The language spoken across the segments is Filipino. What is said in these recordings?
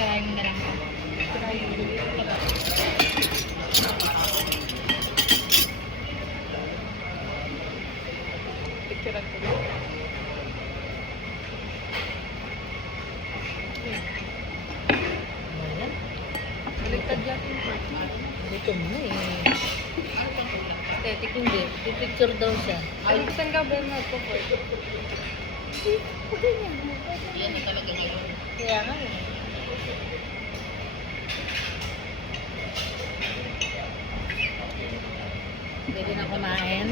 Try mo na lang. Try mo. Picturean ko lang. Ayan. Baliktad yan yung part mo. Dito mo na eh. Aesthetic hindi. Pipicture daw siya. Ay, saan ka ba po part? Yan na talaga ngayon. Kaya nga eh. Pwede na kumain.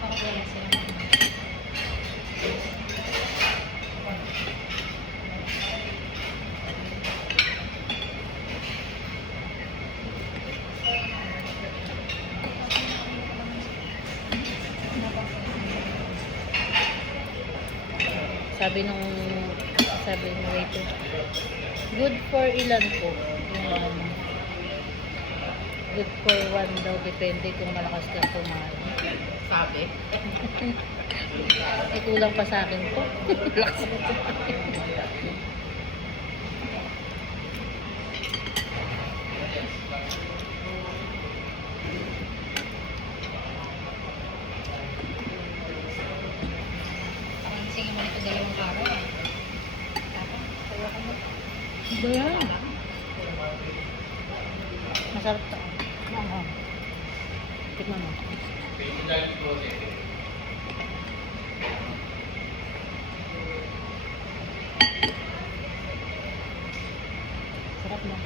Ako po na sila. Sabi ng waiter, good for ilan po? Yung, good for one daw, depende kung malakas ka kumain. Sabi? Eh, kulang pa sa akin po. Lakas ko kumain. Sige mo nito dalawang araw. Ba yan? Masarap to. Oo. Tikman mo. Sarap mo.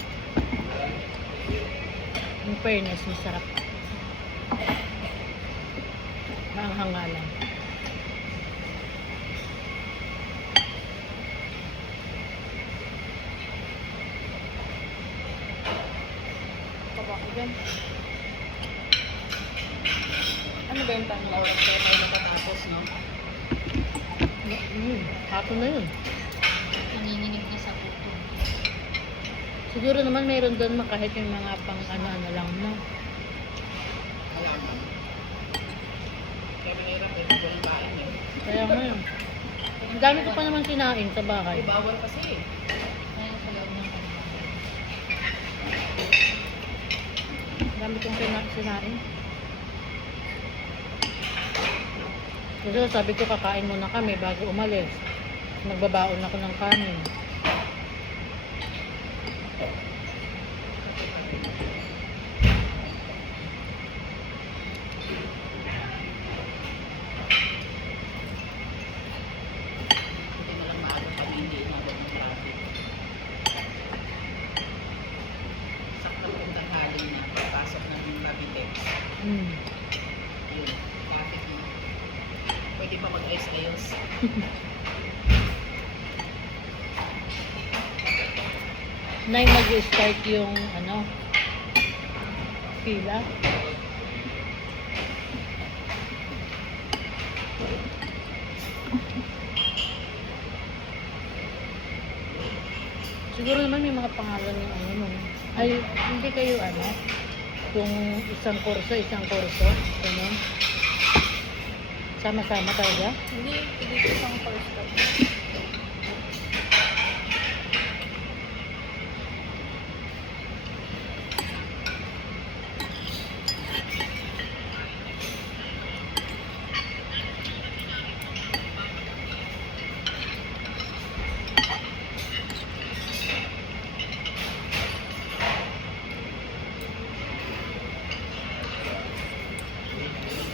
In fairness, masarap. Maanghanga lang. Kabako dyan. Ano ba yung pang-lawag sa'yo tayo natatapos, no? Hapon na yun. Nanginginig na sa puto. Siguro naman mayroon doon kahit yung mga pang ano-ano lang mo. Alaman. Kaya mahirap eh, bawal bain eh. Kaya nga yun. Ang dami ko pa naman sinain sa bahay. Bawal kasi eh. Ngayon sa loob ng kanila. Ang dami kong sinain. Kasi sabi ko kakain muna kami bago umalis. Nagbabaon ako ng kanin. Hindi na lang maaga kami hindi inabot ng traffic. Sakto kung tanghali na pagpasok ng Cavitex. Mm. Yun, traffic na. Pwede pa mag-ayos-ayos. 9 mag-start yung ano pila. Siguro naman may mga pangalan yung ano nun. Ay, hindi kayo ano kung isang kurso. Ganun. Sama-sama talaga. Hindi ko isang first time.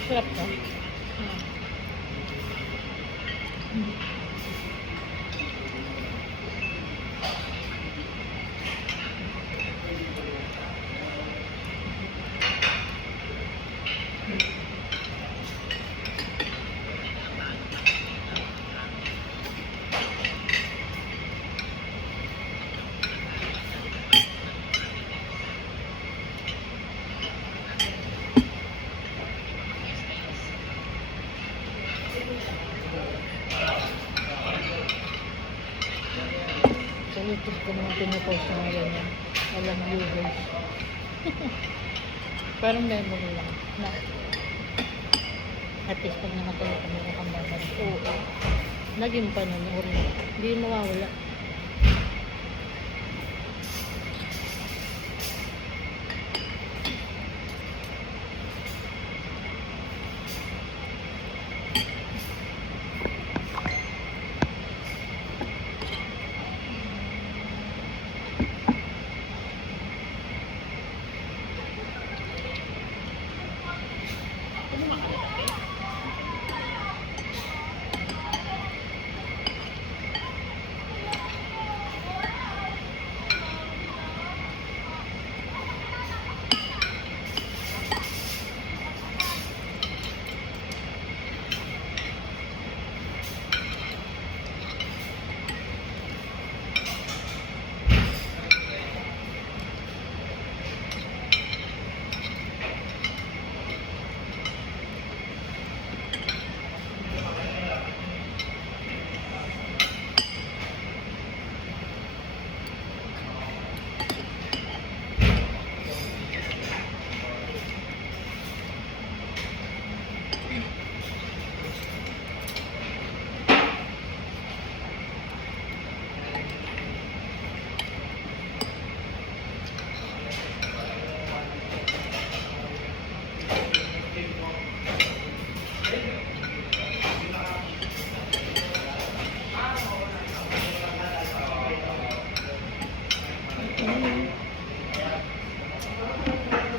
Sarap to. Sa YouTube ko naman pinupost na ganyan. Walang viewers. Parang memory lang. Na, at least pag namatay ako meron kang babalik. Oo. Naging panonoorin. Hindi mawawala. Ano makalita kayo?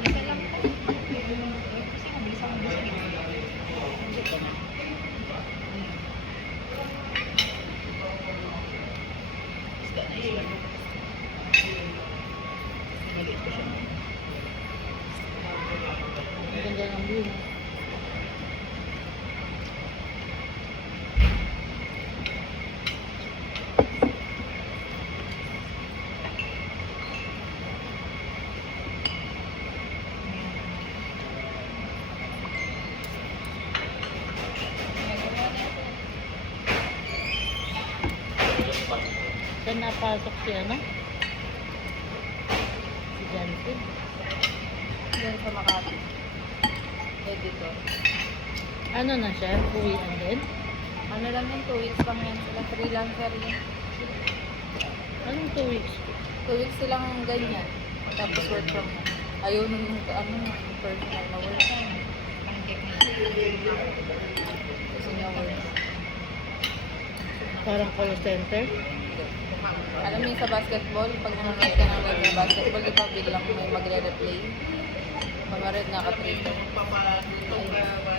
Isa lang po. Kasi mabilis ako biscuit. Hindi ko na. Isda na isda. Maliit ko siya. Ang ganda ng view. No? Saan napasok si ano? Si Jantin. Doon sa Makati. Editor. Ano na siya? Uwian din? Ano lang yun, 2 weeks lang yan sila. Freelancer yun. Anong 2 weeks? 2 weeks silang ganyan. Tapos work from home. Ayaw nung personal na work. Gusto niya work. Parang call center? Alam mo yung sa basketball, pag nanonood ka ng live na basketball, di ba biglang may magre-replay? Pamarid naka-trade. Papaluto ka ba?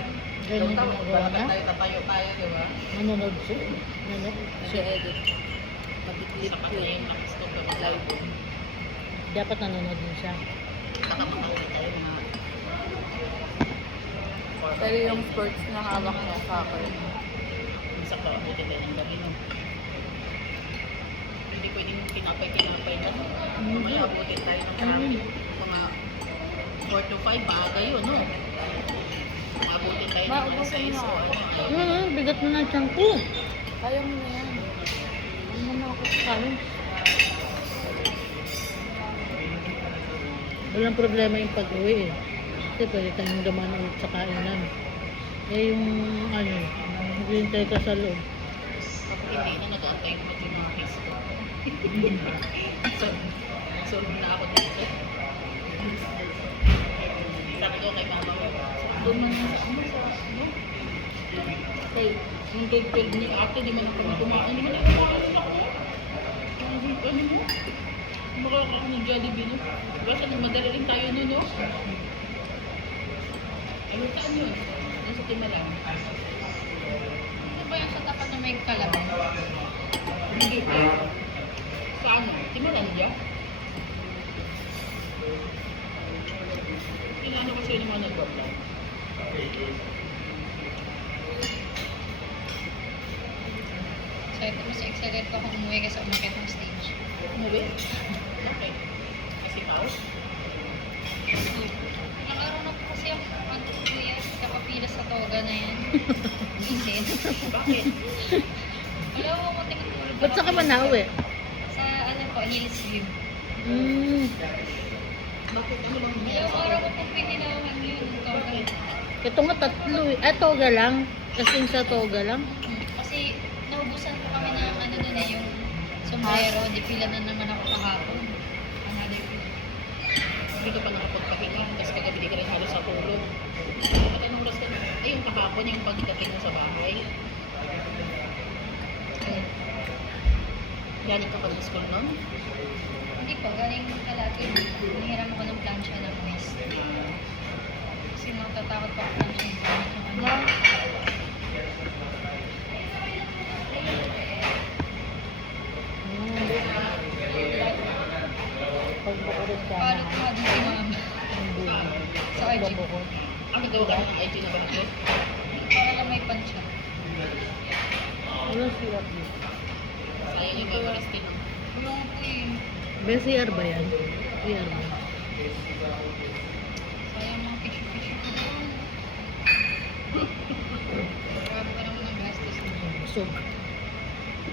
Ganyan Luto, ginagawa bakit na? tayo tayo, di ba? Nanonood siya? Nag-edit. Mag-clip Sapat na yun. yun, nakastop ka Live. Dapat nanonood din siya. Baka makaulit tayo mga Pero yung sports na hawak niya, soccer. minsan pa abutin tayo ng gabi, no? Hindi pwedeng kinapay na. Mamaya abutin tayo ng traffic. Mga 4 to 5, maaga yun, no? Abutin tayo ng mga Maubusin 6 mo. o ano. Bigat na ng tiyan ko. Kaya mo na yan. Ano na ako sa kanin? Walang problema yung pag-uwi eh. Kasi pwede tayong dumaan ulit sa kainan. Eh yung ano, hintay ka sa loob. Hindi na nag-aantay ko mag yung mga case ko. So na ako dito. Sabi ko kay mama ko, doon man sa ano, sa ano? Kay, yung grade 12 ni ate, di man kami kumain. Di man ako kumain ako. Ano mo? Makakakain ng Jollibee, no? Basta nagmadala rin tayo nun, no? Ano saan yun? Nasa Timalang. Ano ba yung sa tapat na may kalaban? Hindi pa. Sa ano? Timalandia? Inaano kasi yung mga nag-vlog. So ito mas excited ko kung umuwi kasi umakit ng stage. Umuwi? Okay. Kasi pao? Ilang araw na po kasi ang kuya, kapapila sa toga na yan. Isin. Bakit? Wala ko kung tinutulog. Ba't saan ka ba nauwi? Sa ano po, Hills View. Bakit? Ano lang? Ilang araw ko pong pininawan yun. Toga. Ito nga tatlo eh. Toga lang. Kasing sa toga lang. Kasi naubos Sombrero, di pila na naman ako kahapon. Another pila. Hindi ka pa nakapagpahinga, tapos kagabi di ka rin halos sa tulog. At anong oras ka na? Eh, yung kahapon, yung pagdating mo sa bahay. Galing ka pa ng school nun? Hindi po, galing kalaki. Hinihiram ako ng plancha ng mist. Kasi natatakot pa ako plancha yung gamit yung ano. Pagbukurin ka Palo na. ko nga din si mama. Hindi. Sa IG. Pagbukurin. Ang nagawa ka ng IG na ba nito? Para lang may plancha. Ano sirap yun? Sayang yung mga restin. Yung po yun. May CR ba yan? CR ba? Sayang mga tissue-tissue ko doon. Grabe pa naman ang gastos. Busog.